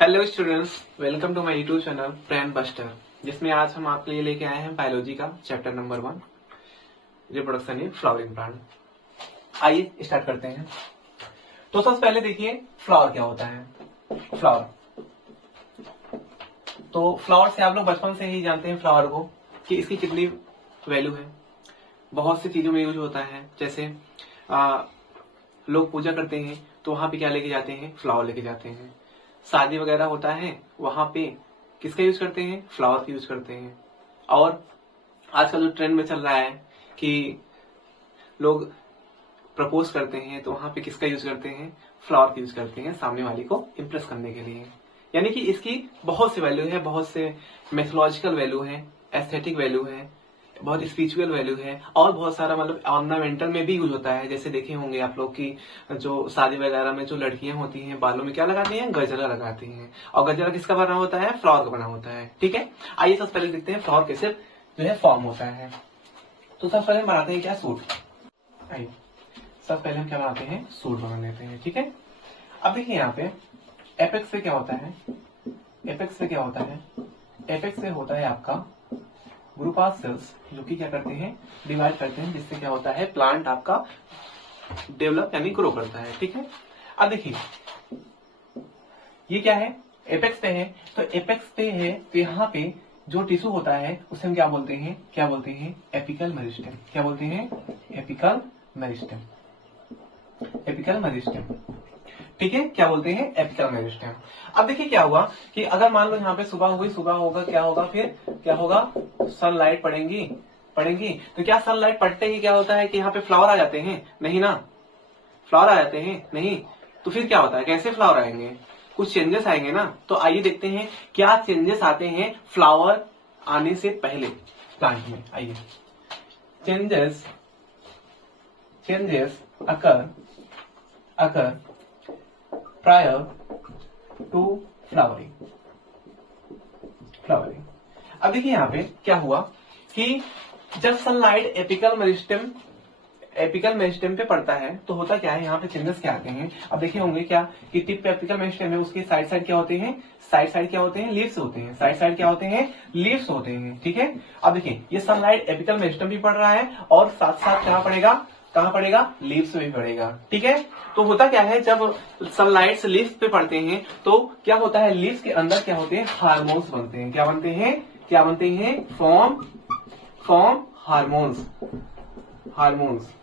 Hello students, welcome to my YouTube channel brain buster, जिसमें आज हम आपके लिए लेके आए हैं बायोलॉजी का chapter number 1 reproduction in flowering plant. आइए स्टार्ट करते हैं। तो सबसे पहले देखिए फ्लावर क्या होता है। फ्लावर, तो फ्लावर से आप लोग बचपन से ही जानते हैं फ्लावर को कि इसकी कितनी वैल्यू है। बहुत सी चीजों में यूज होता है, जैसे लोग पूजा करते हैं तो वहां पे क्या लेके जाते हैं, फ्लावर लेके जाते हैं। शादी वगैरह होता है वहां पे किसका यूज करते हैं, फ्लावर का यूज करते हैं। और आजकल जो ट्रेंड में चल रहा है कि लोग प्रपोज करते हैं तो वहां पे किसका यूज करते हैं, फ्लावर का यूज करते हैं, सामने वाले को इम्प्रेस करने के लिए। यानी कि इसकी बहुत सी वैल्यू है, बहुत से मैथोलॉजिकल वैल्यू है, एस्थेटिक वैल्यू है, बहुत स्पिरिचुअल वैल्यू है, और बहुत सारा मतलब ऑर्नामेंटल में भी यूज होता है। जैसे देखे होंगे आप लोग की जो शादी वगैरह में जो लड़कियां होती हैं बालों में क्या लगाती हैं, गजरा लगाती हैं। और गजरा किसका बना होता है, फ्लावर का बना होता है। ठीक है, आइए सबसे पहले देखते हैं फ्लावर कैसे जो है फॉर्म होता है। तो सबसे पहले हम बनाते हैं क्या, सूट। आइए सबसे पहले हम क्या बनाते हैं, सूट बना लेते हैं। ठीक है, अब देखिए यहाँ पे एपेक्स पे क्या होता है, एपेक्स पे क्या होता है, एपेक्स पे होता है आपका ग्रुप ऑफ सेल्स जो कि क्या करते हैं, डिवाइड करते हैं, जिससे क्या होता है प्लांट आपका डेवलप यानी ग्रो करता है। ठीक है, अब देखिए ये क्या है, एपेक्स पे है। तो एपेक्स पे है तो यहाँ पे जो टिश्यू होता है उसे हम क्या बोलते हैं, क्या बोलते हैं, एपिकल मेरिस्टेम। क्या बोलते हैं, एपिकल मेरिस्टेम, एपिकल मेरिस्टेम। ठीक है, क्या बोलते हैं, एपिकल मेरिस्टेम। अब देखिए क्या हुआ कि अगर मान लो यहाँ पे सुबह हुई, सुबह होगा क्या होगा, फिर क्या होगा, सनलाइट पड़ेंगी, तो क्या सनलाइट पड़ते ही क्या होता है कि यहाँ पे फ्लावर आ जाते हैं, नहीं ना, फ्लावर आ जाते हैं नहीं। तो फिर क्या होता है, कैसे फ्लावर आएंगे, कुछ चेंजेस आएंगे ना। तो आइए देखते हैं क्या चेंजेस आते हैं फ्लावर आने से पहले प्लांट में। आइए, changes occur prior to flowering. अब देखिए यहाँ पे क्या हुआ कि जब सनलाइट एपिकल मेरिस्टेम पे पड़ता है तो होता क्या है, यहाँ पे चेंजेस क्या आते हैं। अब देखे होंगे क्या कि टिप पे एपिकल मेरिस्टेम है, उसके साइड क्या होते हैं, साइड क्या होते हैं, लीव्स होते हैं, साइड क्या होते हैं, लीव्स होते हैं। ठीक है, अब देखिए ये सनलाइट एपिकल मेरिस्टेम भी पड़ रहा है और साथ साथ कहाँ पड़ेगा, लीव्स में भी पड़ेगा। ठीक है, तो होता क्या है जब सनलाइट लीव्स पे पड़ते हैं तो क्या होता है, लीव्स के अंदर क्या होते हैं, हार्मोन्स बनते हैं। क्या बनते हैं, फॉर्म हार्मोन्स।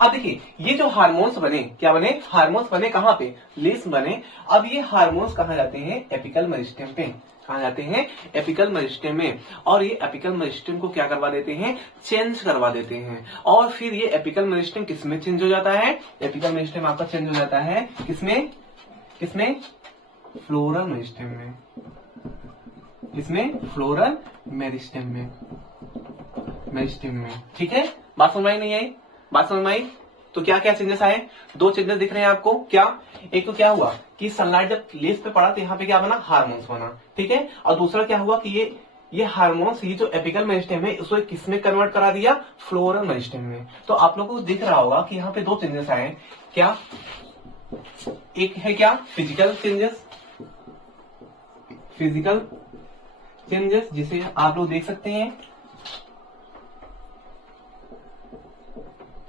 अब देखिए ये जो हार्मोन्स बने, क्या बने, हार्मोन्स बने कहाँ पे, लीव्स बने। अब ये हार्मोन्स कहाँ जाते हैं, एपिकल मेरिस्टेम पे। कहाँ जाते हैं, एपिकल मेरिस्टेम में। और ये एपिकल मेरिस्टेम को क्या करवा देते हैं, चेंज करवा देते हैं। और फिर ये एपिकल मेरिस्टेम किसमें चेंज हो जाता है, एपिकल मेरिस्टेम आपका चेंज हो जाता है किसमें, फ्लोरल मेरिस्टेम में। इसमें फ्लोरल मेरिस्टेम में। ठीक है, बात समझ में नहीं आई, बात समझ में आई। तो क्या क्या चेंजेस आए, दो चेंजेस दिख रहे हैं आपको। क्या, एक तो क्या हुआ कि सनलाइट जब लीव्स पे पड़ा तो यहाँ पे क्या बना, हार्मोन्स बना। ठीक है, और दूसरा क्या हुआ कि ये हार्मोन्स, ये जो एपिकल मेरिस्टेम है उसको किसमें कन्वर्ट करा दिया, फ्लोरल मेरिस्टेम में। तो आप लोगों को दिख रहा होगा कि यहाँ पे दो चेंजेस आए। क्या, एक है क्या, फिजिकल चेंजेस जिसे आप लोग देख सकते हैं।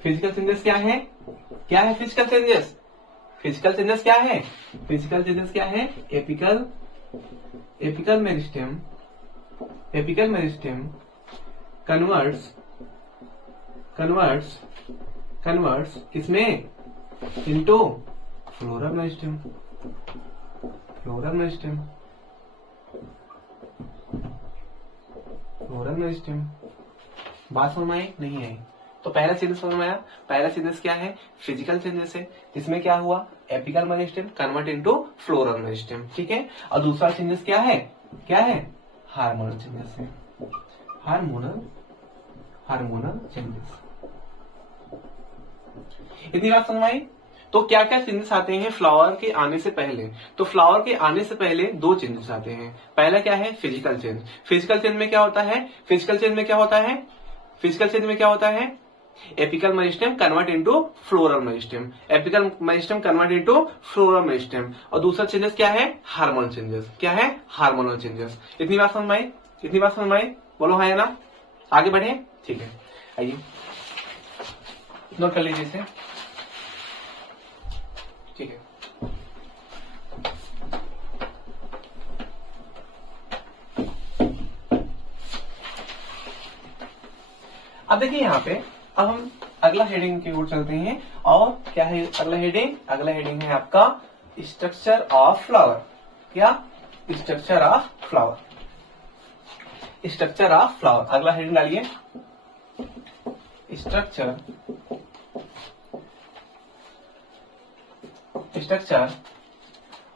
फिजिकल चेंजेस क्या है, फिजिकल चेंजेस क्या है, एपिकल मेरिस्टेम कन्वर्ट्स किसमें, इनटू फ्लोरल मेरिस्टेम। बात समझ में आई, नहीं आई। तो पहला चेंजेस समझ में आया, पहला चेंजेस क्या है, फिजिकल चेंजेस है, जिसमें क्या हुआ, apical meristem convert into floral meristem. ठीक है, और दूसरा चेंजेस क्या है, हार्मोनल चेंजेस है, हार्मोनल चेंजेस। इतनी बात समझ में आई। तो क्या क्या चेंजेस आते हैं फ्लावर के आने से पहले, तो फ्लावर के आने से पहले दो चेंजेस आते हैं। पहला क्या है, फिजिकल चेंज में क्या होता है, फिजिकल चेंज में क्या होता है, apical meristem convert into floral meristem, apical meristem convert into floral meristem. और दूसरा चेंजेस क्या है? Hormonal changes. क्या है? Hormonal changes. इतनी बात समझ में आई? इतनी बात समझ में आई? बोलो हाँ या ना? आगे बढ़े, ठीक है। आइए नोट कर लीजिए इसे, ठीक है। अब देखिए यहाँ पे, अब हम अगला हेडिंग की ओर चलते हैं। और क्या है अगला हेडिंग? अगला हेडिंग है आपका स्ट्रक्चर ऑफ फ्लावर। क्या? Structure of flower, structure of flower. अगला हेडिंग डालिए, structure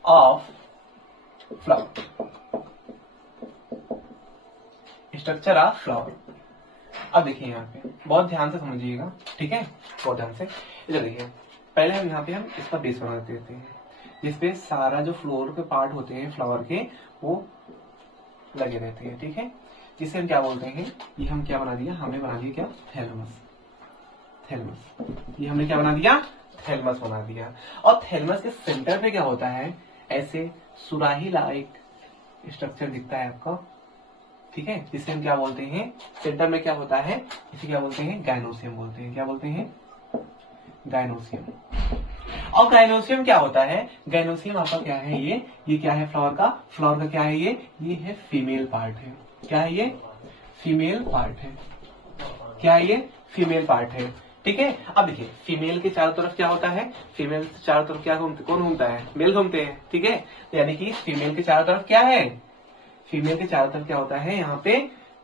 of flower, structure of flower. अब देखिए यहाँ पे बहुत ध्यान से समझिएगा, ठीक है, बहुत ध्यान से। इधर देखिए, पहले हम यहाँ पे हम इसका बेस बना देते हैं, जिसपे सारा जो फ्लोर के पार्ट होते हैं फ्लावर के वो लगे रहते हैं, ठीक है। जिसे हम क्या बोलते हैं, ये हम क्या बना दिया, हमने बना दिया क्या? थैलमस। थैलमस, ये हमने क्या बना दिया? थैलमस बना दिया। और थैलमस के सेंटर पे क्या होता है? ऐसे सुराही लाइक स्ट्रक्चर दिखता है आपका, ठीक है, जिसे हम क्या बोलते हैं? सेंटर में क्या होता है? इसे क्या बोलते हैं? गायनोसियम बोलते हैं। क्या बोलते हैं? गायनोसियम। और गायनोसियम क्या होता है? गायनोसियम आपका क्या है? ये क्या है? फ्लावर का, फ्लावर का क्या है? ये है फीमेल पार्ट है। क्या है ये? फीमेल पार्ट है। क्या है ये? फीमेल पार्ट है, ठीक है। अब देखिए, फीमेल के चारों तरफ क्या होता है? फीमेल के चारों तरफ क्या घूमते? कौन घूमता है? मेल घूमते हैं, ठीक है। यानी कि फीमेल के चारों तरफ क्या है? फीमेल के चारों तरफ क्या होता है? यहाँ पे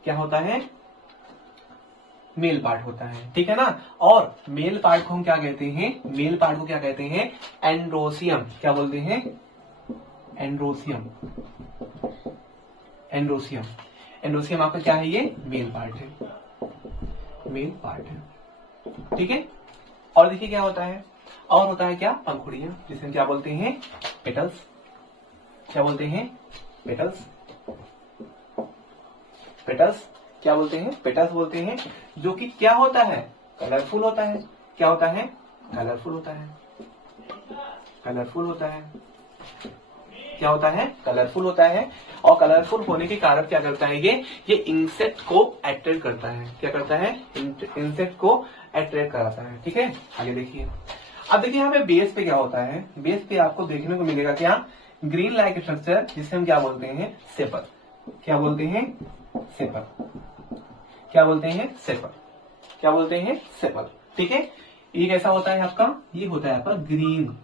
क्या होता है? मेल पार्ट होता है, ठीक है ना। और मेल पार्ट को हम क्या कहते हैं? मेल पार्ट को क्या कहते हैं? एंड्रोसियम। क्या बोलते हैं? एंड्रोसियम। एंड्रोसियम, एंड्रोसियम आपका क्या है? ये मेल पार्ट है, मेल पार्ट है, ठीक है। और देखिए क्या होता है? और होता है क्या? पंखुड़ियां, जिसे क्या बोलते हैं? पेटल्स। क्या बोलते हैं? पेटल्स। पेटल्स क्या बोलते हैं? पेटल्स बोलते हैं, जो कि क्या होता है? कलरफुल होता है। क्या होता है? कलरफुल होता है। कलरफुल होता है। क्या होता है? कलरफुल होता है। और कलरफुल होने के कारण क्या करता है? ये इंसेक्ट को अट्रैक्ट करता है। क्या करता है? इंसेक्ट को अट्रैक्ट कराता है, ठीक है। आगे देखिए, अब देखिए यहाँ पे बेस पे क्या होता है? बेस पे आपको देखने को मिलेगा क्या? ग्रीन लाइक स्ट्रक्चर, जिसे हम क्या बोलते हैं? सेपल। क्या बोलते हैं? सेपल। क्या बोलते हैं? सेपल। क्या बोलते हैं? सेपल, ठीक है। ये कैसा होता है आपका? ये होता है आपका ग्रीन।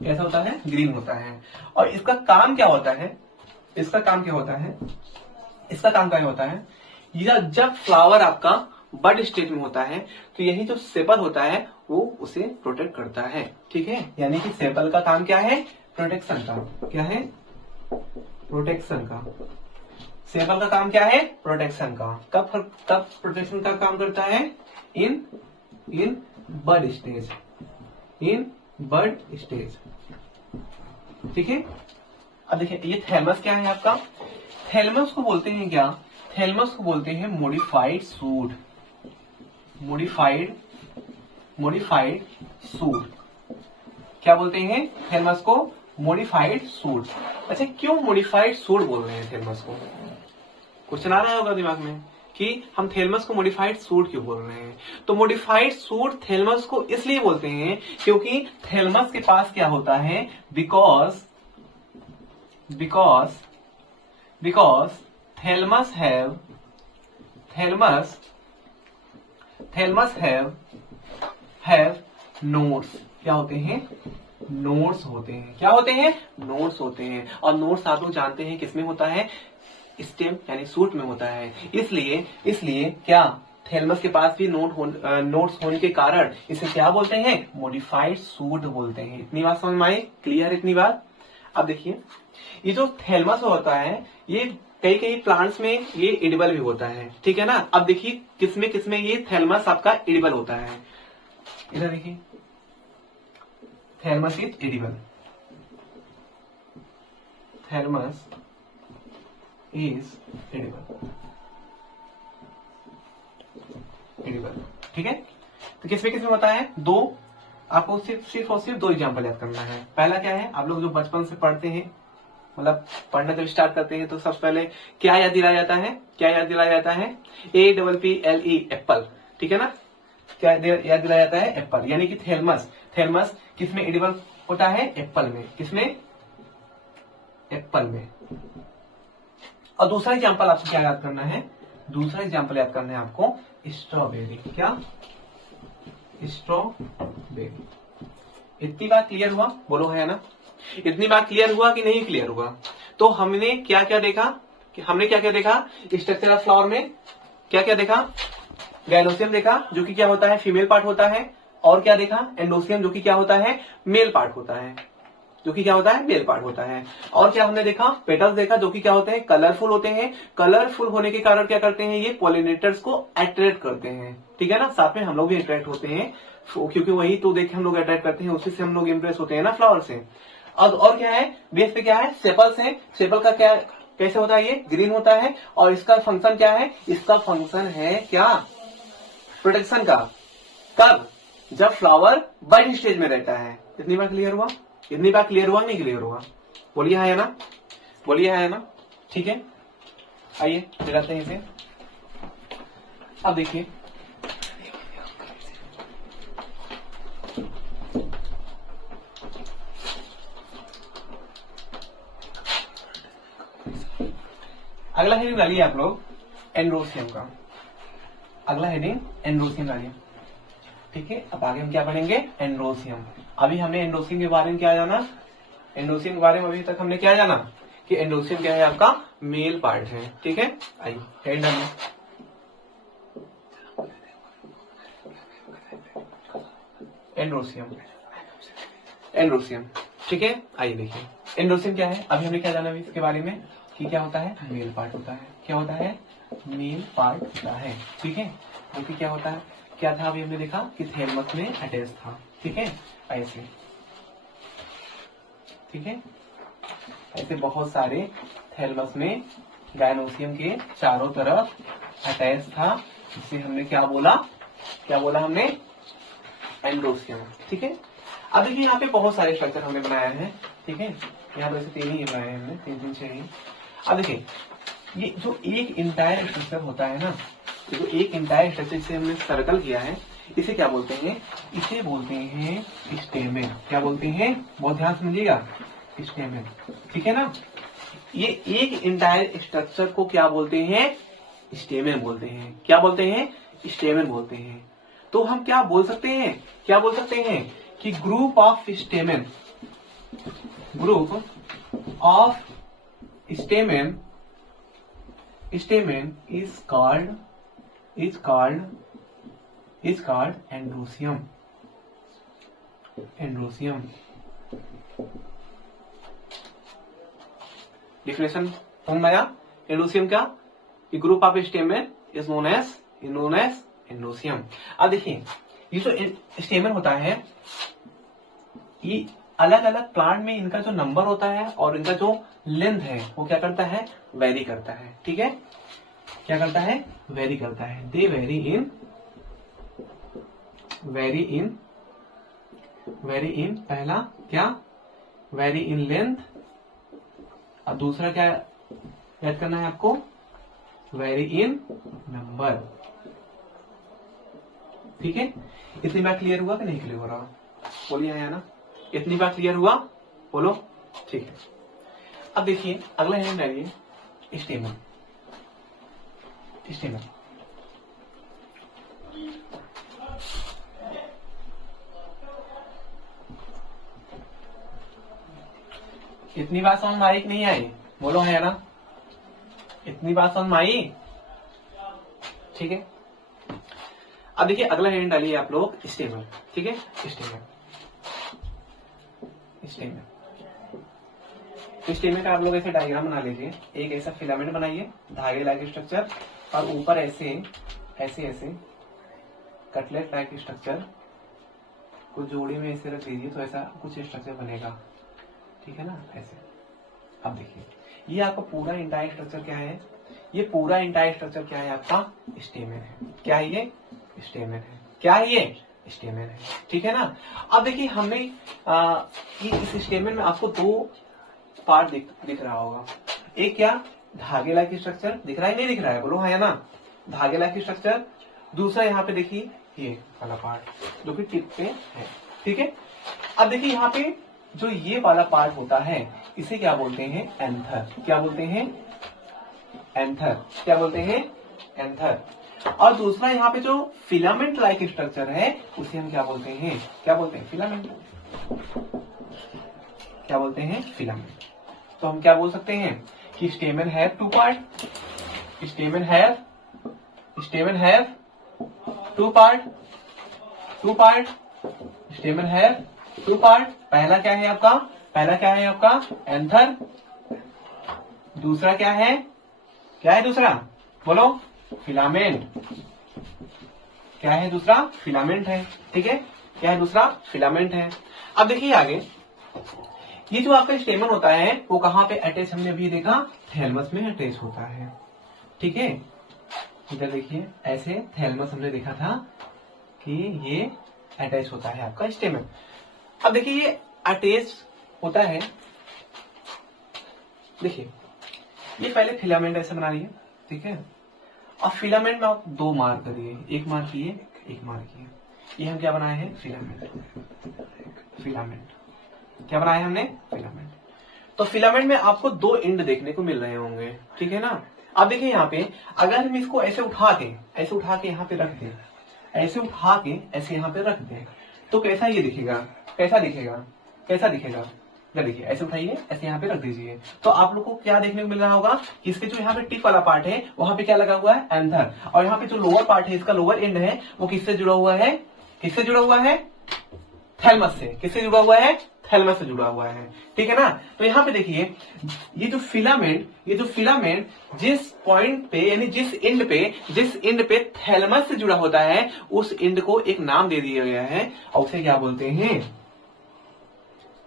कैसा होता है? ग्रीन होता है। और इसका काम क्या होता है? इसका काम क्या होता है? इसका काम क्या होता है? ये जब फ्लावर आपका बड स्टेज में होता है, तो यही जो सेपल होता है वो उसे प्रोटेक्ट करता है, ठीक है। यानी कि सेपल का काम क्या है? प्रोटेक्शन का। क्या है? प्रोटेक्शन का। सेपल का काम क्या है? प्रोटेक्शन का। कब प्रोटेक्शन का काम करता है? इन बड स्टेज। इन बड स्टेज, ठीक है। अब देखिए, ये थैलमस क्या है आपका? थैलमस को बोलते हैं क्या? थैलमस को बोलते हैं मॉडिफाइड सूट। Modified suit. क्या बोलते हैं थैलमस को? Modified suit. अच्छा, क्यों मॉडिफाइड सूट बोल रहे हैं थैलमस को? क्वेश्चन आ रहा होगा दिमाग में कि हम थैलमस को मॉडिफाइड सूट क्यों बोल रहे हैं? तो मॉडिफाइड सूट थैलमस को इसलिए बोलते हैं क्योंकि थैलमस के पास क्या होता है? Because thalamus have nodes. क्या होते हैं? नोड्स होते हैं। क्या होते हैं? नोड्स होते हैं। और नोड्स आप लोग जानते हैं किसमें होता है? स्टेम यानी सूट में होता है। इसलिए क्या थैलमस के पास भी नोड्स होने के कारण इसे क्या बोलते हैं? मॉडिफाइड सूट बोलते हैं। इतनी बात समझ में आई? क्लियर इतनी बात? अब देखिए, ये जो थैलमस होता है, ये कई प्लांट्स में ये एडिबल भी होता है, ठीक है ना। अब देखिए किसमें ये थैलमस आपका एडिबल होता है। इधर देखिए, thalamus is edible. Thalamus is edible. Edible. ठीक है, तो किसमें होता है? दो। आपको सिर्फ और सिर्फ दो एग्जाम्पल याद करना है। पहला क्या है, आप लोग जो बचपन से पढ़ते हैं, मतलब पढ़ना जब स्टार्ट करते हैं तो सबसे पहले क्या याद दिलाया जाता है? क्या याद दिलाया जाता है? APPLE Apple. ठीक है ना, क्या याद दिलाया जाता है? एप्पल, यानी कि थैलमस। थैलमस किसमें एडिबल होता है? एप्पल में। किसमें? एप्पल में। और दूसरा एग्जाम्पल आपको क्या याद करना है? दूसरा एग्जाम्पल याद करना है आपको स्ट्रॉबेरी। क्या? स्ट्रॉबेरी। इतनी बात क्लियर हुआ? बोलो है ना? इतनी बात क्लियर हुआ कि नहीं क्लियर हुआ? तो हमने क्या क्या देखा? हमने क्या क्या देखा स्ट्रक्चर ऑफ फ्लावर में? क्या क्या देखा? गैनोसियम देखा, जो कि क्या होता है? फीमेल पार्ट होता है। और क्या देखा? एंडोसियम, जो कि क्या होता है? मेल पार्ट होता है। जो कि क्या होता है? मेल पार्ट होता है। और क्या हमने देखा? पेटल्स देखा, जो कि क्या होते हैं? कलरफुल होते हैं। कलरफुल होने के कारण क्या करते हैं? ये पॉलिनेटर्स को अट्रैक्ट करते हैं। ठीक है ना, साथ में हम लोग भी अट्रैक्ट होते हैं, क्योंकि वही तो देख के हम लोग अट्रैक्ट करते हैं, उसी से हम लोग इंप्रेस होते हैं ना फ्लावर से। और क्या है? बेस पे क्या है? सेपल्स है। सेपल का क्या कैसे होता है? ये ग्रीन होता है। और इसका फंक्शन क्या है? इसका फंक्शन है क्या? प्रोटेक्शन का। कब? जब फ्लावर बड स्टेज में रहता है। इतनी बात क्लियर हुआ? इतनी बात क्लियर हुआ नहीं क्लियर हुआ? बोलिए है ना? बोलिए है ना? ठीक है, आइए दिखाते हैं इसे। अब देखिए, अगला हेडिंग डालिए आप लोग एंड्रोसियम का। अगला हेडिंग एंड्रोसियम डालिए। ठीक है, अब आगे हम क्या पढ़ेंगे? एंड्रोसियम। अभी हमने एंड्रोसियम के बारे में क्या जाना? एंड्रोसियम के बारे में अभी तक हमने क्या जाना कि एंड्रोसियम क्या है? आपका मेल पार्ट है। ठीक है, आइए हेड डालिए। एंड्रोसियम। एंड्रोसियम। ठीक है, आइए देखिए एंड्रोसियम क्या है। अभी हमने क्या जाना अभी इसके बारे में कि क्या होता है? मेल पार्ट होता है। क्या होता है? मेल पार्ट होता है। ठीक है, जो कि क्या होता है? क्या था अभी हमने देखा कि थैलमस में अटैच था। ठीक है, ऐसे। ठीक है, ऐसे बहुत सारे थैलमस में गायनोसियम के चारों तरफ अटैच था, जिसे हमने क्या बोला? क्या बोला हमने? एंड्रोसियम। ठीक है, अब देखिए यहाँ पे बहुत सारे स्ट्रक्चर हमने बनाए हैं। ठीक है, यहाँ पे 3 ही बनाए हैं हमने, 3 6 ही। अब देखिए ये जो एक इंटायर स्ट्रक्चर होता है ना, जो एक इंटायर स्ट्रक्चर जिसे हमने सर्कल किया है, इसे क्या बोलते हैं? इसे बोलते हैं स्टेमेन। क्या बोलते हैं? बहुत ध्यान समझिएगा, स्टेमेन। ठीक है ना, ये एक इंटायर स्ट्रक्चर को क्या बोलते हैं? स्टेमेन बोलते हैं। क्या बोलते हैं? स्टेमेन बोलते हैं। तो हम क्या बोल सकते हैं? क्या बोल सकते हैं कि group of stamen, group of stamen, stamen is called androecium. Androecium. Definition समझ में आया? एंड्रोसियम का group of stamen is known as androecium. अब देखिए ये जो स्टेमेन होता है, ये अलग अलग प्लांट में इनका जो नंबर होता है और इनका जो लेंथ है वो क्या करता है? वेरी करता है। ठीक है, क्या करता है? वेरी करता है। दे वेरी इन पहला क्या? Very in length. अब दूसरा क्या याद करना है आपको? Very in number. ठीक है, इतनी बात क्लियर हुआ कि नहीं क्लियर हो रहा? बोलिए है ना? इतनी बात क्लियर हुआ? बोलो। ठीक है, अब देखिए अगला हेडिंग डालिए स्टेमन। स्टेमन इतनी बात समझ में आई कि नहीं आई? बोलो है ना? इतनी बात समझ में आई? ठीक है, अब देखिए अगला हेडिंग डालिए आप लोग स्टेमन। ठीक है, स्टेमन। स्टेमन स्टेमन का आप लोग ऐसे डायग्राम बना लीजिए। एक ऐसा फिलामेंट बनाइए, धागे लाइक स्ट्रक्चर, और ऊपर ऐसे ऐसे ऐसे कटलेट लाइक स्ट्रक्चर को जोड़ी में ऐसे रख लीजिए, तो ऐसा कुछ स्ट्रक्चर बनेगा। ठीक है ना, ऐसे। अब देखिए ये आपका पूरा इंटायर स्ट्रक्चर क्या है? ये पूरा इंटायर स्ट्रक्चर क्या है? आपका स्टेमन है। क्या है ये? स्टेमन है। क्या है ये? स्टेमन है। ठीक है ना। अब देखिए हमने इस स्टेमन में आपको दो पार्ट दिख रहा होगा। एक क्या? धागे लाइक स्ट्रक्चर दिख रहा है, नहीं दिख रहा है? बोलो हाँ या ना? धागे लाइक स्ट्रक्चर। दूसरा यहाँ पे देखिए ये वाला पार्ट जो कि टिप पे है। ठीक है। अब देखिए यहाँ पे जो ये वाला पार्ट होता है इसे क्या बोलते हैं? एंथर। क्या बोलते हैं? एंथर। क्या बोलते हैं? एंथर। और दूसरा यहाँ पे जो फिलामेंट लाइक स्ट्रक्चर है उसे हम क्या बोलते हैं? क्या बोलते हैं? फिलामेंट। क्या बोलते हैं? फिलामेंट। तो हम क्या बोल सकते हैं कि stamen have two part. Stamen have two part. Stamen have two part. पहला क्या है आपका? पहला क्या है आपका? एंथर। दूसरा क्या है? क्या है दूसरा? बोलो। फिलामेंट। क्या है दूसरा? फिलामेंट है। ठीक है। क्या है दूसरा? फिलामेंट है। अब देखिए आगे, ये जो आपका स्टेमन होता है वो कहां पे अटैच? हमने अभी देखा थैलमस में अटैच होता है। ठीक है। इधर देखिए ऐसे थैलमस हमने देखा था कि ये अटैच होता है आपका स्टेमन। अब देखिए ये अटैच होता है। देखिए ये पहले फिलामेंट ऐसे बना लिया। ठीक है। अब फिलामेंट में आप दो मार्क करिए, एक मार्क किए, एक मार्क किए। ये हम क्या बनाए हैं? फिलामेंट। क्या बनाया हमने? फिलामेंट। तो फिलामेंट में आपको दो एंड देखने को मिल रहे होंगे। ठीक है ना। अब देखिए यहाँ पे अगर हम इसको ऐसे उठा के यहाँ पे रख दें, ऐसे उठा के ऐसे यहाँ पे रख दें तो कैसा ये दिखेगा? कैसा दिखेगा? देखिए ऐसे उठाइए, ऐसे यहाँ पे रख दीजिए तो आप लोग को क्या देखने को मिल रहा होगा? इसके जो यहाँ पे टिप वाला पार्ट है वहां पे क्या लगा हुआ है? एंथर। और यहाँ पे जो लोअर पार्ट है, इसका लोअर एंड है, वो किससे जुड़ा हुआ है? किससे जुड़ा हुआ है? थैलमस से। किससे जुड़ा हुआ है? थैलमस से जुड़ा हुआ है। ठीक है ना। तो यहाँ पे देखिए ये जो फिलामेंट जिस पॉइंट पे यानी जिस एंड पे थैलमस से जुड़ा होता है उस एंड को एक नाम दे दिया गया है और उसे क्या बोलते हैं?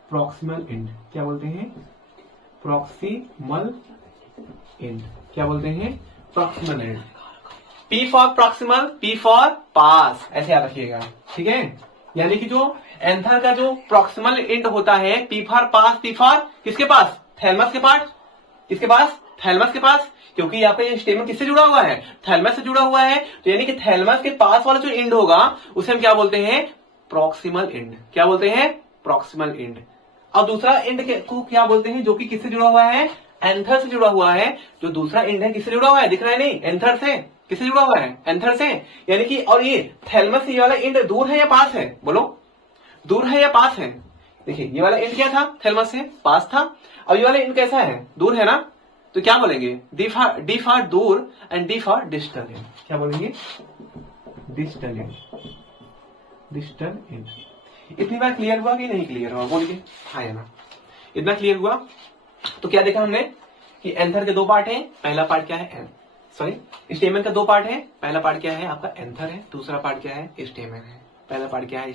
Proximal end. क्या बोलते हैं? Proximal end. क्या बोलते हैं? Proximal end. P for proximal, P for पास, ऐसे याद रखिएगा। ठीक है। यानी कि जो एंथर का जो प्रॉक्सिमल एंड होता है P for pass, P for किसके पास? थैलमस के पास। किसके पास? थैलमस के पास। क्योंकि यहाँ पे स्टेमन किससे जुड़ा हुआ है? थैलमस से जुड़ा हुआ है। तो यानी कि थैलमस के पास वाला जो एंड होगा उसे हम क्या बोलते हैं? Proximal end. क्या बोलते हैं? Proximal and. और दूसरा एंड को क्या बोलते हैं? जो कि किससे जुड़ा हुआ है? एंथर से जुड़ा हुआ है। जो दूसरा एंड है किससे जुड़ा हुआ है? दिख रहा है नहीं? एंथर से। किससे जुड़ा हुआ है? एंथर से। यानी कि और ये थैलमस से ये वाला एंड दूर है या पास है? बोलो, दूर है या पास है? देखिए ये वाला एंड क्या था? थैलमस से पास था। और ये वाला एंड कैसा है? दूर है ना। तो क्या बोलेंगे? डी फॉर दूर and D for distal end. क्या बोलेंगे? Distal end. Distal end. इतनी बार क्लियर हुआ कि नहीं क्लियर हुआ? बोलिए हाँ या ना। इतना क्लियर हुआ? तो क्या देखा हमने कि एंथर के दो पार्ट हैं। पहला पार्ट क्या है? स्टेमन का दो पार्ट है। पहला पार्ट क्या है आपका? एंथर है। दूसरा पार्ट क्या है? स्टेमन है। पहला पार्ट क्या है?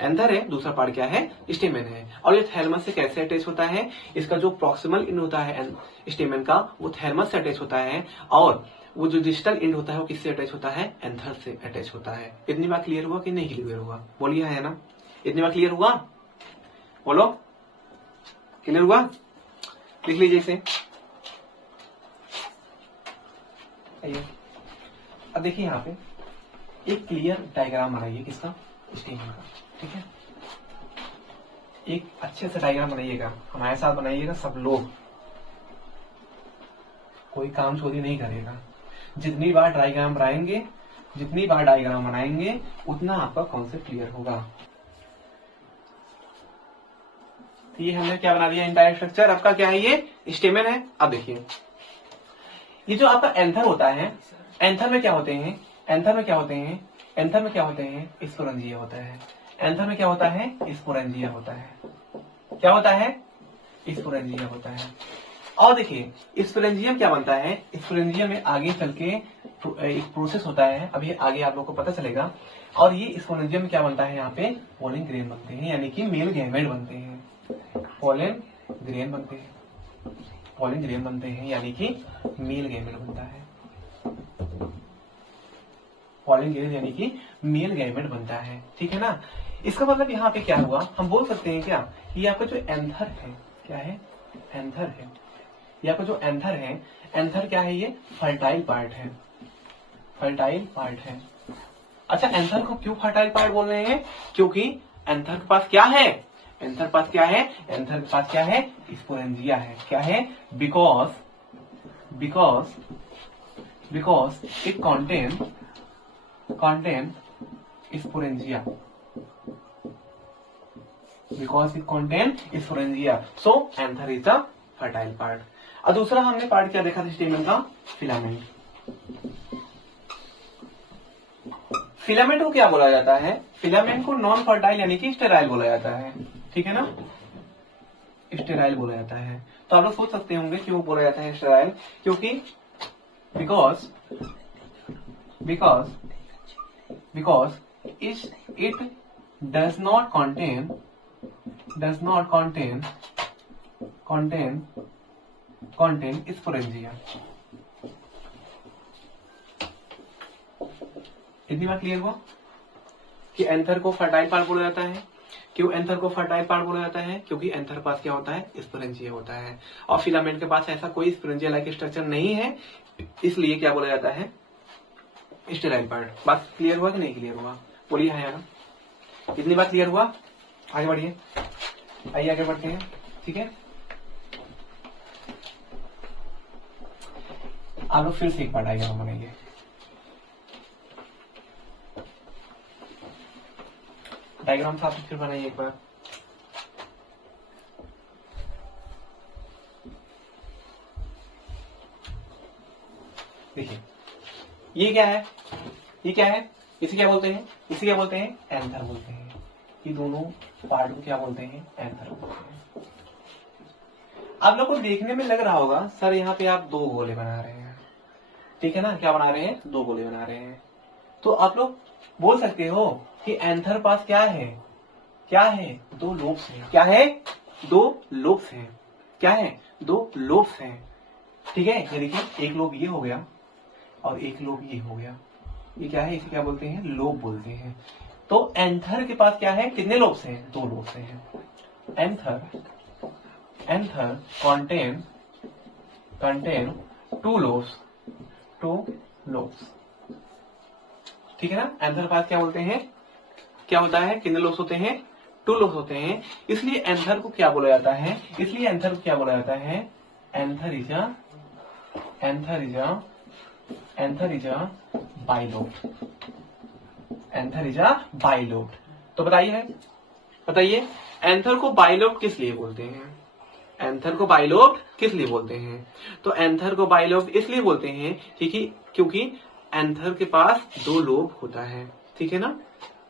एंथर है। दूसरा पार्ट क्या है? स्टेमन है। और ये थैलमस से कैसे अटैच होता है? इसका जो प्रॉक्सिमल एंड होता है स्टेमन का वो थैलमस से अटैच होता है और वो जो डिस्टल एंड होता है वो किससे अटैच होता है? एंथर से अटैच होता है। इतनी बार क्लियर हुआ कि नहीं क्लियर हुआ? बोलिए है ना। इतनी बार क्लियर हुआ? बोलो क्लियर हुआ? लिख लीजिए इसे। अब देखिए यहाँ पे एक क्लियर डायग्राम बनाइए किसका? स्टेमन का। ठीक है। एक अच्छे से डायग्राम बनाइएगा, हमारे साथ बनाइएगा सब लोग, कोई काम चोरी नहीं करेगा। जितनी बार डायग्राम बनाएंगे उतना आपका कॉन्सेप्ट क्लियर होगा। ये हमने क्या बना दिया? एंटायर स्ट्रक्चर आपका क्या है? ये स्टेमन है। अब देखिए ये जो आपका एंथर होता है, एंथर में क्या होते हैं? स्पोरेंजिया होता है। एंथर में क्या होता है? स्पोरेंजिया होता है। क्या होता है? स्पोरेंजिया होता है। और देखिए स्पोरेंजियम क्या बनता है? स्पोरेंजियम में आगे चल के एक प्रोसेस होता है, अभी आगे आप लोग को पता चलेगा। और ये स्पोरेंजियम में क्या बनता है? यहाँ पे पोलन ग्रेन बनते हैं, यानी कि मेल गैमेट बनते हैं। पोलन ग्रेन बनते हैं यानी कि मेल गैमेट बनता है। पॉलिगेज यानी कि मेल गैमेट बनता है, ठीक है ना। इसका मतलब यहाँ पे क्या हुआ, हम बोल सकते हैं क्या, ये आपका जो एंथर है, क्या है, एंथर है, ये आपका जो एंथर है, एंथर क्या है, ये फर्टाइल पार्ट है, फर्टाइल पार्ट है। अच्छा, एंथर को क्यों फर्टाइल पार्ट बोल रहे हैं, क्योंकि एंथर के पास क्या है, एंथर पास क्या है, एंथर के पास क्या है, स्पोरेंजिया है, क्या है, because it contain sporangia, because it contain sporangia, so anther is the fertile part। और दूसरा हमने पार्ट क्या देखा था स्टेमन का, फिलामेंट। फिलामेंट को क्या बोला जाता है, फिलामेंट को नॉन फर्टाइल यानी कि स्टेराइल बोला जाता है, ठीक है ना, स्टेराइल बोला जाता है। तो आप लोग सोच सकते होंगे क्यों बोला जाता है स्टेराइल, क्योंकि because it does not contain sporangia। इतनी बात क्लियर हुआ कि एंथर को फर्टाइल पार्ट बोला जाता है। क्यों एंथर को फर्टाइल पार्ट बोला जाता है, क्योंकि एंथर पास क्या होता है, स्पोरेंजिया होता है, और फिलामेंट के पास ऐसा कोई स्पोरेंजिया लाइक स्ट्रक्चर नहीं है, इसलिए क्या बोला जाता है, स्टेराइल पार्ट। बात क्लियर हुआ कि नहीं क्लियर हुआ, बोलिए हाँ यार, इतनी बात क्लियर हुआ। आगे बढ़िए, आइए आगे बढ़ते हैं, ठीक है। आप लोग फिर से एक बार डायग्राम बनाइए। डायग्राम साथ फिर बनाइए एक बार। देखिए ये क्या है, ये क्या है, इसे क्या बोलते हैं, इसे क्या बोलते हैं, एंथर बोलते हैं। ये दोनों पार्ट को क्या बोलते हैं, एंथर बोलते हैं। आप लोग को देखने में लग रहा होगा सर यहाँ पे आप दो गोले बना रहे हैं, ठीक है ना, क्या बना रहे हैं, दो गोले बना रहे हैं। तो आप लोग बोल सकते हो कि एंथर पास क्या है, क्या है, दो लोब्स हैं, क्या है, दो लोब्स हैं, क्या है, दो लोब्स हैं, ठीक है। ये देखिए एक लोब ये हो गया और एक लोब ये हो गया, ये क्या है, इसे क्या बोलते हैं, लोब बोलते हैं। तो एंथर के पास क्या है, कितने लोब्स हैं, दो लोब्स हैं। एंथर contain टू लोब्स, ठीक है ना। एंथर पास क्या बोलते हैं, क्या होता है, कितने लोब्स होते हैं, टू लोब्स होते हैं। इसलिए एंथर को क्या बोला जाता है, इसलिए एंथर को क्या बोला जाता है, एंथर इज अ बाइलोब्ड। तो बताइए एंथर को बाइलोब्ड किस लिए बोलते हैं, एंथर को बाइलोब्ड किस लिए बोलते हैं। तो एंथर को बाइलोब्ड इसलिए बोलते हैं क्योंकि एंथर के पास दो लोब होता है, ठीक है ना,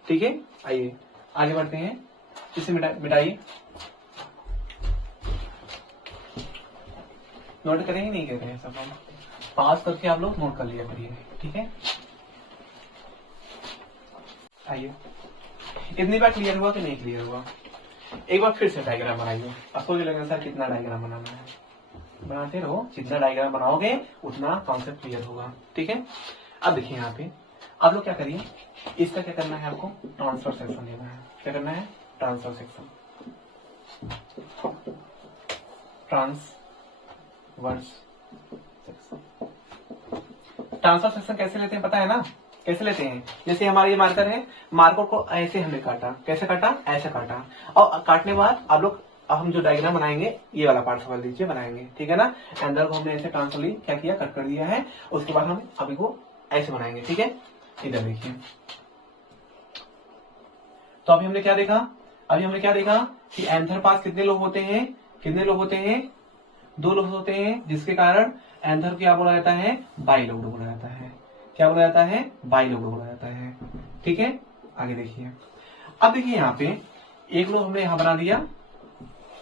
ठीक है। आइए आगे बढ़ते हैं, इसे मिटाइए, नोट करें ही नहीं कर रहे हैं सब, हम पास करके आप लोग नोट कर लिया करिए, ठीक है। आइए इतनी बार क्लियर हुआ कि नहीं क्लियर हुआ, एक बार फिर से डायग्राम बनाइए। आपको ये लगेगा सर कितना डायग्राम बनाना है, बनाते रहो, जितना डायग्राम बनाओगे उतना कॉन्सेप्ट क्लियर होगा, ठीक है। अब देखिए यहाँ पे आप लोग क्या करिए, इसका क्या करना है, आपको ट्रांसफर सेक्शन लेना है। क्या करना है, ट्रांसफर सेक्शन, ट्रांसफर सेक्शन कैसे लेते हैं पता है ना, कैसे लेते हैं, जैसे हमारा ये मार्कर है, मार्कर को ऐसे हमने काटा, कैसे काटा, ऐसे काटा, और काटने के बाद आप लोग, अब हम जो डायग्राम बनाएंगे ये वाला पार्ट समझ लीजिए, बनाएंगे, ठीक है ना। एंथर को हमने ऐसे ट्रांसफरली क्या किया, कट कर दिया है, उसके बाद हम अभी को ऐसे बनाएंगे, ठीक है। इधर देखिए, तो अभी हमने क्या देखा, कि एंथर पास कितने लोग होते हैं, दो लोग होते हैं, जिसके कारण एंथर क्या बोला जाता है, बाइलोब्ड बोला जाता है। क्या बोला जाता है, बाइलोब्ड बोला जाता है, ठीक है। आगे देखिए, अब देखिए यहाँ पे एक लोग हमने यहाँ बना दिया,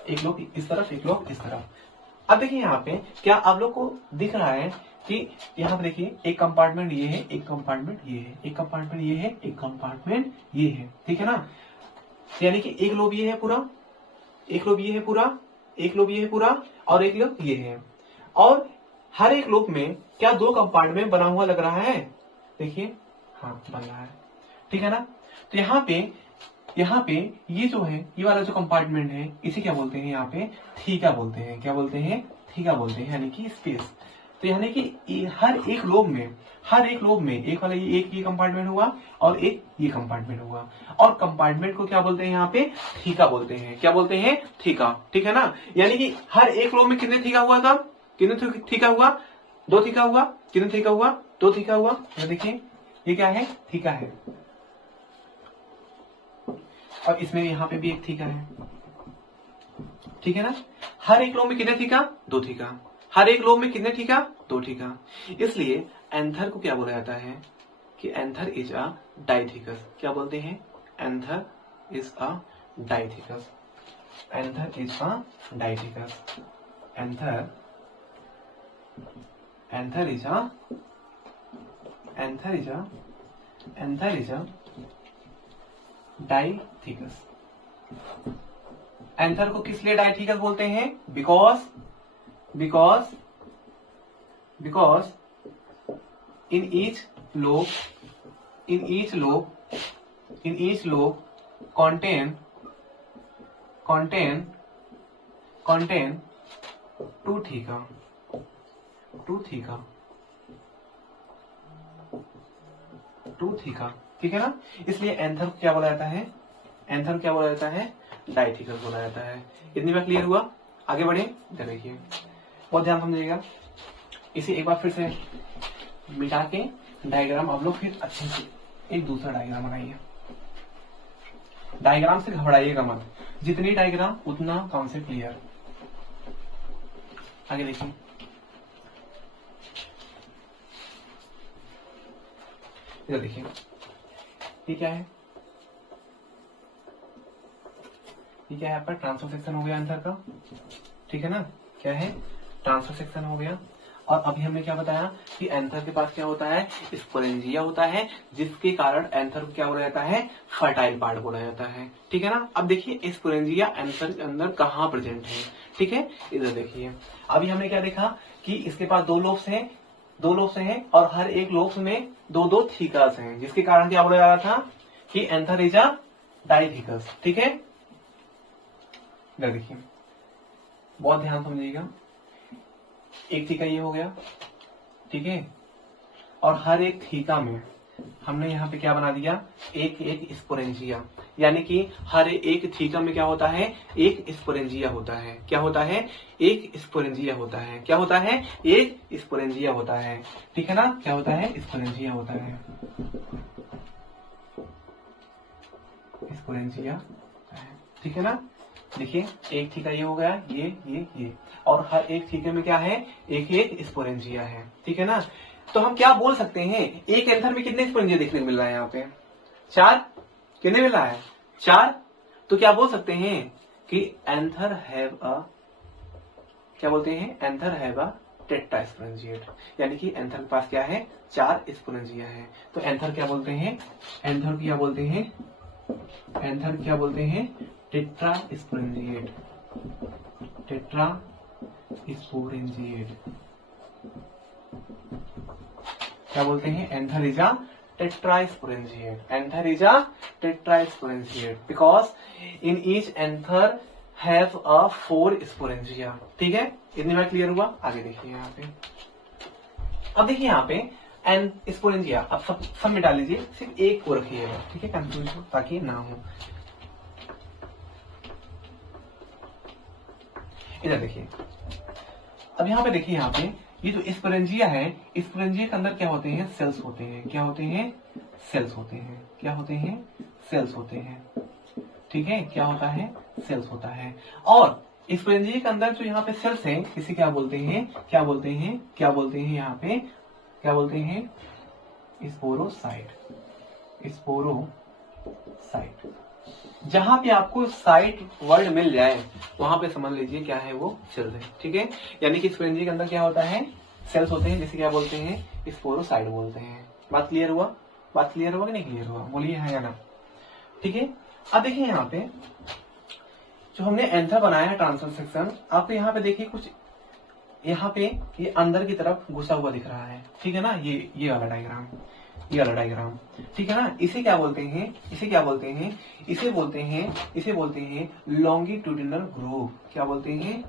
एक लोग इस तरफ, एक लोग इस तरफ। अब देखिए यहाँ पे क्या आप लोग को दिख रहा है कि यहाँ पे देखिए एक कंपार्टमेंट ये है, एक कंपार्टमेंट ये है, एक कंपार्टमेंट ये है, एक कंपार्टमेंट ये है, ठीक है ना। यानी कि एक लोब ये है पूरा, एक लोब ये है पूरा, एक लोब ये है पूरा, और एक लोब ये है, और हर एक लोब में क्या दो कंपार्टमेंट बना हुआ लग रहा है, देखिए हाँ बन रहा है, ठीक है ना। तो यहाँ पे ये जो है, ये वाला जो कंपार्टमेंट है, इसे क्या बोलते हैं यहाँ पे, थीका बोलते हैं। क्या बोलते हैं, थीका बोलते हैं, यानी कि स्पेस। तो यानी कि हर एक लोब में एक वाला ये कंपार्टमेंट हुआ और एक ये कंपार्टमेंट हुआ, और कंपार्टमेंट को क्या बोलते हैं यहाँ पे, थीका बोलते हैं। क्या बोलते हैं, थीका, ठीक है ना। यानी कि हर एक लोब में कितने थीका हुआ था, कितने थीका हुआ, 2 थीका हुआ, कितने थीका हुआ, 2 थीका हुआ। तो देखिए ये क्या है, थीका है, और इसमें यहाँ पे भी एक थीका है, ठीक है ना। हर एक लोब में कितने थीका, 2 थीका, हर एक लोब में कितने थीका, 2 थीका। इसलिए एंथर को क्या बोला जाता है कि एंथर इज अ डाइथीकस। क्या बोलते हैं, anther is a dithecous, anther is a dithecous, anther is a dithecous. Anther को किस लिए डाइथीकस बोलते हैं, because in each lobe contain 2 theca, ठीक है ना। इसलिए एंथर को क्या बोला जाता है, एंथर क्या बोला जाता है, डाइथीकस बोला जाता है। इतनी बार क्लियर हुआ, आगे बढ़े। देखिए बहुत ध्यान समझिएगा, इसे एक बार फिर से मिटा के डायग्राम आप लोग फिर अच्छे से एक दूसरा डायग्राम बनाइए। डायग्राम से घबराइएगा मत, जितनी डायग्राम उतना कॉन्सेप्ट क्लियर। आगे देखिए, इधर देखिए, ये क्या है, ये क्या है आपका, ट्रांसफर सेक्शन हो गया एंथर का, ठीक है ना। क्या है, ट्रांसफर सेक्शन हो गया। और अभी हमने क्या बताया कि एंथर के पास क्या होता है, स्पोरेंजिया होता है, जिसके कारण एंथर को क्या बोला जाता है, फर्टाइल पार्ट बोला जाता है, ठीक है ना। अब देखिए स्पोरेंजिया एंथर के अंदर कहाँ प्रेजेंट है, ठीक है। इधर देखिए, अभी हमने क्या देखा कि इसके पास 2 लोब्स हैं, 2 लोब्स हैं, और हर एक लोब्स में 2 थीकास हैं, जिसके कारण क्या बोला जा रहा था कि एंथर इज अ डाइथीकस, ठीक है। इधर देखिए, बहुत ध्यान समझिएगा, एक थीका ये हो गया, ठीक है, और हर एक थीका में हमने यहाँ पे क्या बना दिया, एक स्पोरेंजिया, यानी कि हर एक थीका में क्या होता है, एक स्पोरेंजिया होता है। क्या होता है, एक स्पोरेंजिया होता है। क्या होता है, एक स्पोरेंजिया होता है, ठीक है ना। क्या होता है, स्पोरेंजिया होता है, स्पोरेंजिया, ठीक है ना। देखिए एक थीका ये हो गया, ये, और हर एक थीके में क्या है, एक स्पोरेंजिया है, ठीक है ना। तो हम क्या बोल सकते हैं, एक एंथर में कितने स्पोरेंजिया देखने को मिल रहा है, यहाँ पे 4, कितने मिल रहा है, 4। तो क्या बोल सकते हैं कि एंथर हैव अ, क्या बोलते हैं, anther have a tetra sporangiate, यानी कि एंथर के पास क्या है, 4 स्पोरेंजिया है। तो एंथर क्या बोलते हैं, एंथर क्या बोलते हैं, एंथर क्या बोलते हैं, टेट्रा स्पोरेंजिएट, टेट्रा स्पोरेंजिएट। क्या बोलते हैं, anther is a tetra sporangiate, anther is a tetra sporangiate, because in each anther have a 4 sporangia, ठीक है। इतनी बार क्लियर हुआ। आगे देखिए यहाँ पे, अब देखिए यहाँ पे एंड स्पोरेंजिया, अब सब मिटा लीजिए, सिर्फ एक को रखिएगा, ठीक है, कंफ्यूज हो ताकि ना हो। इधर देखिए, अब यहाँ पे देखिए, यहाँ पे ये जो स्पोरेंजिया है, स्पोरेंजिया के अंदर क्या होते हैं, सेल्स होते हैं। क्या होते हैं, सेल्स होते हैं। क्या होते हैं, सेल्स होते हैं, ठीक है। क्या होता है, सेल्स होता है। और स्पोरेंजिया के अंदर जो यहाँ पे सेल्स हैं, इसे क्या बोलते हैं, क्या बोलते हैं, क्या बोलते हैं, यहाँ पे क्या बोलते हैं, स्पोरोसाइट, स्पोरोसाइट। जहां पे आपको साइट वर्ड मिल जाए वहां पे समझ लीजिए क्या है, वो सेल्स है, ठीक है। यानी कि स्पोरेंजिया के अंदर क्या होता है, सेल्स होते हैं, जिसे क्या बोलते हैं, स्पोरोसाइट बोलते हैं। बात क्लियर हुआ, बात क्लियर हुआ कि नहीं क्लियर हुआ, बोलिए हाँ या ना, ठीक है। अब देखिए यहाँ पे जो हमने एंथर बनाया है ट्रांसफर सेक्शन, आपको यहाँ पे देखिए कुछ यहाँ पे ये अंदर की तरफ घुसा हुआ दिख रहा है, ठीक है ना। ये वाला डायग्राम, ये वाला डायग्राम, ठीक है ना। इसे क्या बोलते हैं, इसे क्या बोलते हैं, इसे बोलते हैं लॉन्गिट्यूडिनल ग्रुव। क्या बोलते हैं,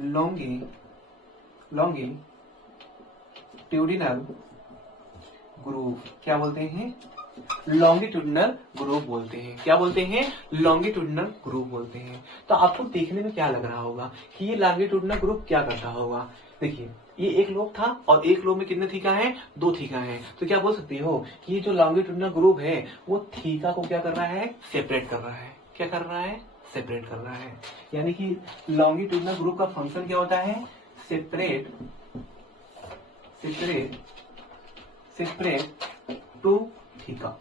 लॉन्गिट्यूडिनल ग्रुव। क्या बोलते हैं, लॉन्गिट्यूडिनल ग्रुव बोलते हैं। क्या बोलते हैं, लॉन्गिट्यूडिनल ग्रुव बोलते हैं। तो आपको देखने में क्या लग रहा होगा कि ये लॉन्गिट्यूडिनल ग्रुव क्या करता होगा। देखिए ये एक लोब था और एक लोब में कितने थीका है, 2 थीका है। तो क्या बोल सकते हो कि ये जो लॉन्गिट्यूडिनल ग्रुव है वो थीका को क्या कर रहा है, सेपरेट कर रहा है। क्या कर रहा है, सेपरेट कर रहा है। यानी कि लॉन्गिट्यूडिनल ग्रुव का फंक्शन क्या होता है, separate two theca,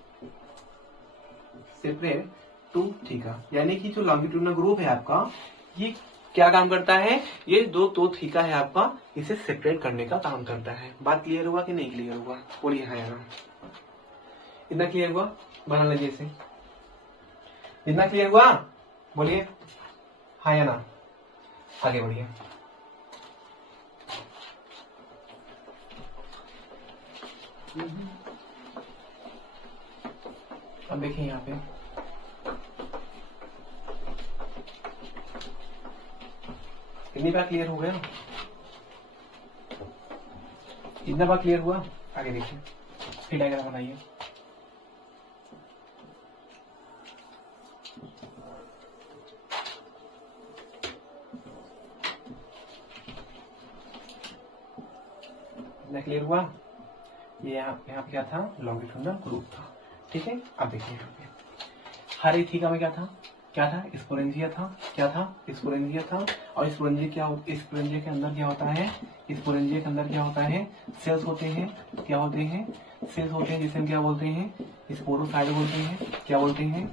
separate two theca. यानी कि जो लॉन्गिट्यूडिनल ग्रुव है आपका, ये क्या काम करता है, ये दो थीका है आपका, इसे सेपरेट करने का काम करता है। बात क्लियर हुआ कि नहीं क्लियर हुआ, बोलिए हाँ या ना। इतना क्लियर हुआ, बना लीजिए इसे। इतना क्लियर हुआ, बोलिए हाँ या ना, आगे बढ़िए। अब देखिए यहाँ पे इतनी बार क्लियर हो गया, इतना बार क्लियर हुआ, आगे देखिए। फिर डायग्राम बनाइए। इतना क्लियर हुआ, ये यहाँ पे क्या था, लॉन्गिट्यूडिनल ग्रुव था, ठीक है। अब देखिए यहाँ पे हर एक थीका में क्या था, स्पोरेंजिया था। क्या था, स्पोरेंजिया था। और स्पोरेंजिया के अंदर क्या होता है, स्पोरेंजिया के अंदर क्या होता है, सेल्स होते हैं। क्या होते हैं, सेल्स होते हैं, जिसे हम क्या बोलते हैं, स्पोरोसाइट बोलते हैं। क्या बोलते हैं,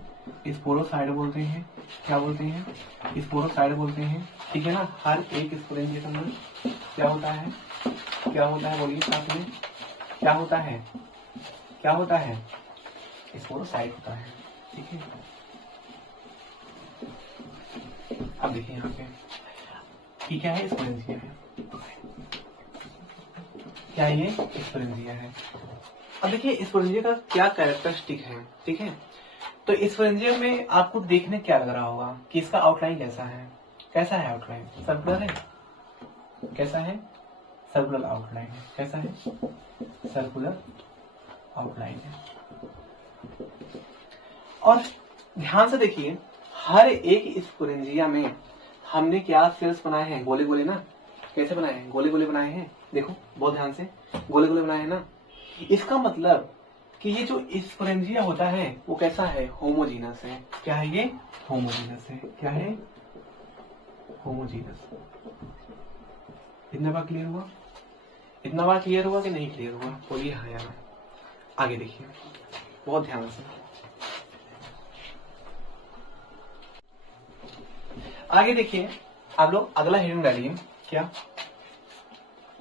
स्पोरोसाइट बोलते हैं। क्या बोलते हैं, स्पोरोसाइट बोलते हैं, ठीक है ना। हर एक स्पोरेंजिया के अंदर क्या होता है, बोलिए साथ में, क्या होता है, स्पोरोसाइट होता है, ठीक है। अब देखिए यहाँ पे ठीक है, स्पोरेंजिया है, क्या ये स्पोरेंजिया है। अब देखिए स्पोरेंजिया का क्या कैरेक्टरिस्टिक है, ठीक है। तो स्पोरेंजिया में आपको देखने क्या लग रहा होगा कि इसका आउटलाइन कैसा है, आउटलाइन सर्कुलर है। कैसा है, सर्कुलर आउटलाइन है। कैसा है, सर्कुलर आउटलाइन है। और ध्यान से देखिए हर एक स्पोरेंजिया में हमने क्या सेल्स बनाए हैं, गोले गोले ना। कैसे बनाए हैं, गोले गोले बनाए हैं। देखो बहुत ध्यान से, गोले गोले बनाए हैं ना। इसका मतलब कि ये जो स्पोरेंजिया होता है वो कैसा है, होमोजीनस है। क्या है ये, होमोजीनस है। क्या है, होमोजीनस। इतना बार क्लियर हुआ, इतना बार क्लियर हुआ कि नहीं क्लियर हुआ, बोलिए हाँ या ना। आगे देखिए बहुत ध्यान से, आगे देखिए। आप लोग अगला हेडिंग डालिए, क्या,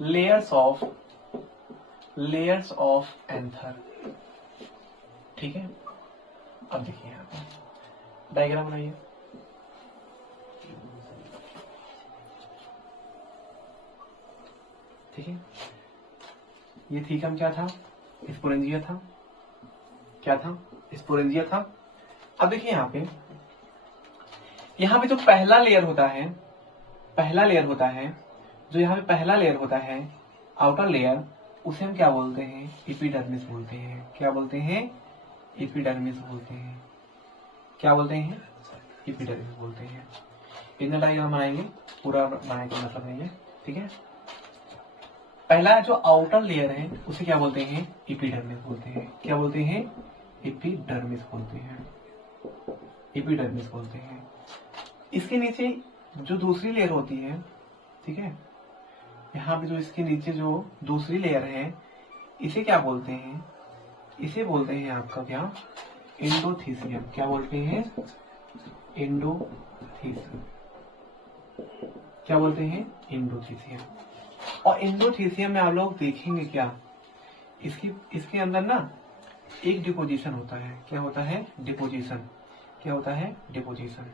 लेयर्स ऑफ एंथर, ठीक है। अब देखिए यहाँ पे डायग्राम बनाइए। ठीक है, ये थीकम क्या था, स्पोरेंजिया था। क्या था, स्पोरेंजिया था। अब देखिए यहाँ पे जो पहला लेयर होता है, जो यहाँ पे पहला लेयर होता है, आउटर लेयर, उसे हम क्या बोलते हैं, एपिडर्मिस बोलते हैं। क्या बोलते हैं, एपिडर्मिस बोलते हैं। क्या बोलते हैं, एपिडर्मिस बोलते हैं। इतना डायग्राम बनाएंगे, पूरा बनाने का मतलब नहीं है, ठीक है। पहला जो आउटर लेयर है उसे क्या बोलते हैं, एपिडर्मिस बोलते हैं। क्या बोलते हैं, एपिडर्मिस बोलते हैं, एपिडर्मिस बोलते हैं। इसके नीचे जो दूसरी लेयर होती है, ठीक है, यहाँ पे जो इसके नीचे जो दूसरी लेयर है, इसे क्या बोलते हैं, इसे बोलते हैं आपका क्या, एंडोथीसियम। क्या बोलते हैं, एंडोथीसियम। क्या बोलते हैं, एंडोथीसियम। और एंडोथीसियम में आप लोग देखेंगे क्या, इसके अंदर ना एक डिपोजिशन होता है। क्या होता है, डिपोजिशन। क्या होता है, डिपोजिशन।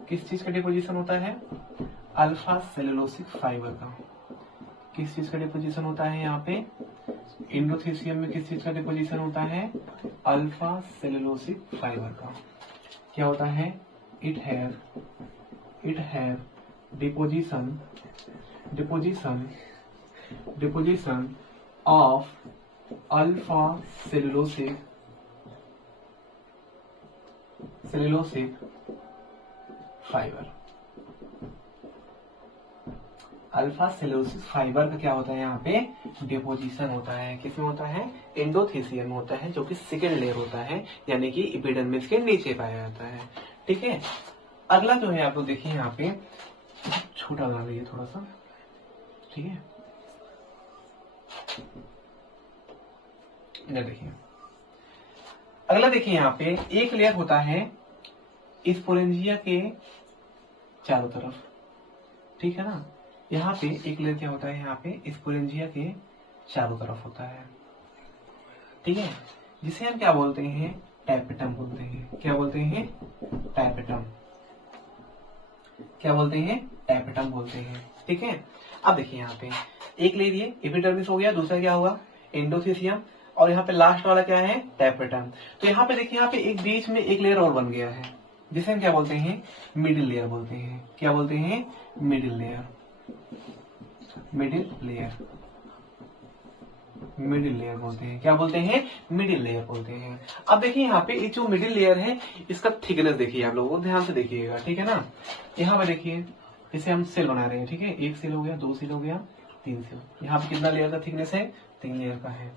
किस चीज का डिपोजिशन होता है, अल्फा सेलुलोसिक फाइबर का। किस चीज का डिपोजिशन होता है यहाँ पे, एंडोथेसियम में किस चीज का डिपोजिशन होता है, अल्फा सेलुलोसिक फाइबर का। क्या होता है, it have deposition of alpha cellulosic fibre. Alpha cellulosic fibre का क्या होता है यहाँ पे, डिपोजिशन होता है। किसमें होता है, एंडोथेसियम में होता है, जो कि सेकेंड लेयर होता है, यानी कि एपिडर्मिस के नीचे पाया जाता है। ठीक है, अगला जो है आप लोग देखिए यहाँ पे, छोटा बना लीजिए थोड़ा सा। ठीक है, इधर देखिए, अगला देखिए यहाँ पे एक लेयर होता है स्पोरेंजिया के चारों तरफ। ठीक है ना, यहाँ पे एक लेयर क्या होता है, यहाँ पे स्पोरेंजिया के चारों तरफ होता है। ठीक है, जिसे हम क्या बोलते हैं, टैपेटम बोलते हैं। क्या बोलते हैं, टैपेटम। क्या बोलते हैं, टैपेटम बोलते हैं। ठीक है, अब देखिए यहाँ पे एक लेयर ये एपिडर्मिस हो गया, दूसरा क्या हुआ, एंडोथेसियम, और यहाँ पे लास्ट वाला क्या है, टैपेटम। तो यहाँ पे देखिए, यहाँ पे एक बीच में एक लेयर और बन गया है, जिसे हम क्या बोलते हैं, मिडिल लेयर बोलते हैं। क्या बोलते हैं, मिडिल लेयर बोलते हैं। क्या बोलते हैं, मिडिल लेयर बोलते हैं। अब देखिए यहाँ पे ये जो मिडिल लेयर है, इसका थिकनेस देखिए, आप लोगों को ध्यान से देखिएगा। ठीक है ना, यहाँ पे देखिए, इसे हम सेल बना रहे हैं। ठीक है, एक सेल हो गया, दो सेल हो गया, तीन सेल। यहाँ पे कितना लेयर का थिकनेस है, 3 लेयर का है।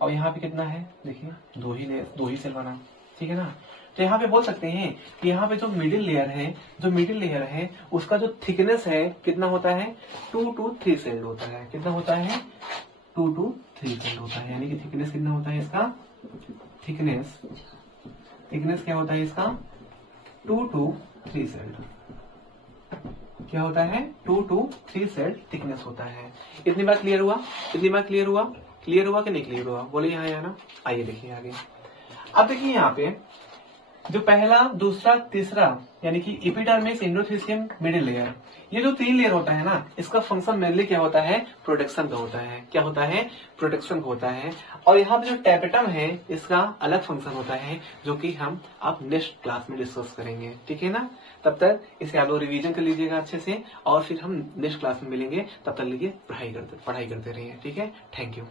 और यहाँ पे कितना है, देखिए, दो ही सेल बना। ठीक है ना, तो यहाँ पे बोल सकते हैं कि यहाँ पे जो मिडिल लेयर है उसका जो थिकनेस है कितना होता है, 2 to 3 सेल होता है। कितना होता है, 2 to 3 सेल होता है। यानी कि थिकनेस कितना होता है इसका, थिकनेस क्या होता है इसका, 2 to 3 सेल। क्या होता है, 2 to 3 सेल थिकनेस होता है। इतनी बार क्लियर हुआ, क्लियर हुआ कि नहीं क्लियर हुआ, बोले यहाँ आना। आइए देखिए आगे। अब देखिए यहाँ पे जो पहला, दूसरा, तीसरा, यानी कि एपिडर्मिस, एंडोथेसियम, मिडिल लेयर, ये जो 3 लेयर होता है ना, इसका फंक्शन मेनली क्या होता है, प्रोटेक्शन का होता है। क्या होता है, प्रोटेक्शन का होता है। और यहाँ पे जो टैपेटम है, इसका अलग फंक्शन होता है, जो कि हम अब नेक्स्ट क्लास में डिस्कस करेंगे। ठीक है ना, तब तक इसे आप लोग रिवीजन कर लीजिएगा अच्छे से, और फिर हम नेक्स्ट क्लास में मिलेंगे। तब तक लीजिए, पढ़ाई करते रहिए। ठीक है, थैंक यू।